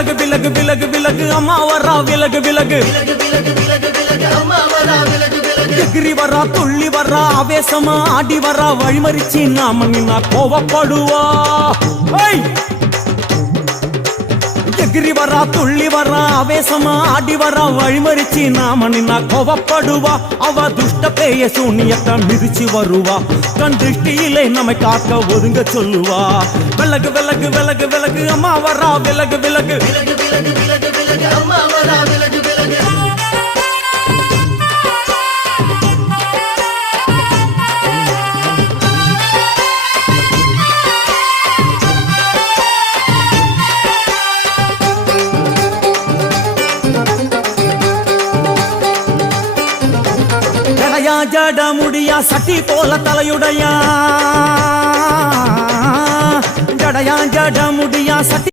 விலகு விலகு விலகு விலகு அம்மா வரா விலகு விலகு எகிரி வரா துள்ளி வரா ஆவேசமா ஆடி வரா வழிமறிச்சு நாம நின்னா கோவப்படுவா எகிரி வரா துள்ளி வரா ஆவேசமா ஆடி வரா வழிமறிச்சு நாம நின்னா கோவப்படுவா அவ துஷ்ட பேய சூனியத்தை மிதிச்சு வருவா கண் திருஷ்டியிலே நம்மை காக்க ஒதுங்க சொல்லுவா விலகு விலகு விலகு விலகு அம்மா வரா விலகு விலகு அம்மா வரா விலகு விலகு ஜட முடியா சட்டி போல தலையுடையா ஜடையா ஜட முடியா சட்டி